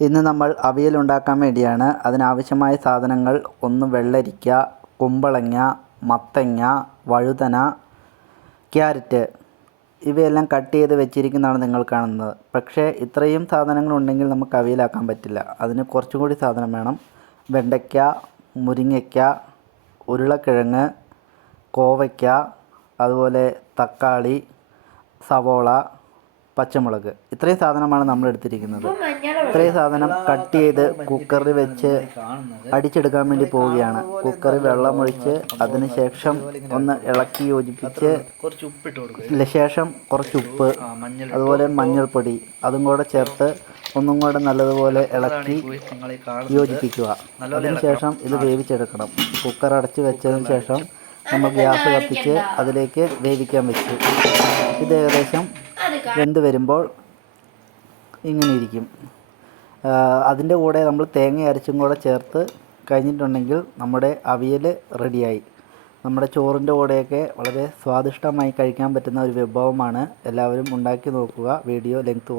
ഇന്ന് നമ്മൾ അവിയൽ ഉണ്ടാക്കാൻ വേണ്ടിയാണ്. അതിനാവശ്യമായ സാധനങ്ങൾ ഒന്ന് വെള്ളരിക്ക കുമ്പളങ്ങ മത്തങ്ങ വഴുതന ക്യാരറ്റ് ഇവയെല്ലാം കട്ട് ചെയ്ത് വെച്ചിരിക്കുന്നതാണ് നിങ്ങൾ കാണുന്നത്. പക്ഷേ ഇത്രയും സാധനങ്ങൾ ഉണ്ടെങ്കിൽ നമുക്ക് അവിയലാക്കാൻ പറ്റില്ല. അതിന് കുറച്ചും കൂടി സാധനം വേണം. വെണ്ടയ്ക്ക മുരിങ്ങയ്ക്ക ഉരുളക്കിഴങ്ങ് കോവയ്ക്ക അതുപോലെ തക്കാളി സവോള പച്ചമുളക്. ഇത്രയും സാധനമാണ് നമ്മൾ എടുത്തിരിക്കുന്നത്. ഇത്രയും സാധനം കട്ട് ചെയ്ത് കുക്കറിൽ വെച്ച് അടിച്ചെടുക്കാൻ വേണ്ടി പോവുകയാണ്. കുക്കറിൽ വെള്ളമൊഴിച്ച് അതിന് ശേഷം ഒന്ന് ഇളക്കി യോജിപ്പിച്ച് ശേഷം കുറച്ച് ഉപ്പ് അതുപോലെ മഞ്ഞൾപ്പൊടി അതും കൂടെ ചേർത്ത് ഒന്നും കൂടെ നല്ലതുപോലെ ഇളക്കി യോജിപ്പിക്കുക. അതിന് യോജിപ്പിക്കുക അതിനുശേഷം ഇത് വേവിച്ചെടുക്കണം. കുക്കർ അടച്ച് വെച്ചതിന് ശേഷം നമ്മൾ ഗ്യാസ് കത്തിച്ച് അതിലേക്ക് വേവിക്കാൻ വെച്ചു. ഇത് ഏകദേശം വെന്ത് വരുമ്പോൾ ഇങ്ങനെ ഇരിക്കും. അതിന്റെ കൂടെ നമ്മൾ തേങ്ങ അരച്ചും കൂടെ ചേർത്ത് കഴിഞ്ഞിട്ടുണ്ടെങ്കിൽ നമ്മുടെ അവിയൽ റെഡിയായി. നമ്മുടെ ചോറിന്റെ കൂടെയൊക്കെ വളരെ സ്വാദിഷ്ടമായി കഴിക്കാൻ പറ്റുന്ന ഒരു വിഭവമാണ്. എല്ലാവരും ഉണ്ടാക്കി നോക്കുക. Video length